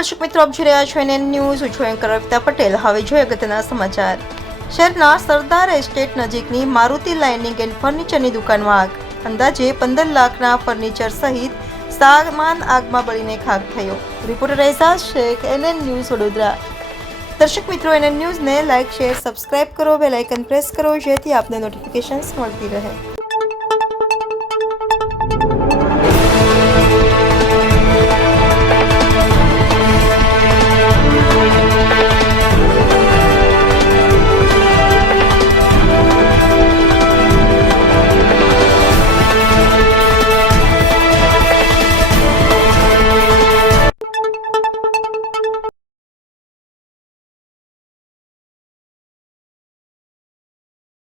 દર્શક મિત્રો, આપ જોઈ રહ્યા છો NN ન્યૂઝ. હું છું એન્કર અર્પિતા પટેલ. હવે જોઈએ અગત્યના સમાચાર. શહેરના સરદાર એસ્ટેટ નજીકની મારુતિ લાઇનિંગ એન્ડ ફર્નિચરની દુકાનમાં આગ. અંદાજે 15 લાખના ફર્નિચર સહિત સામાન આગમાં બળીને ખાખ થયો. Reporter Ejaz Shaikh, NN news, Vadodara. દર્શક મિત્રો, NN ન્યૂઝને લાઇક, શેર, સબસ્ક્રાઇબ કરો, બેલ આઇકન પ્રેસ કરો જેથી આપને નોટિફિકેશન્સ મળતી રહે.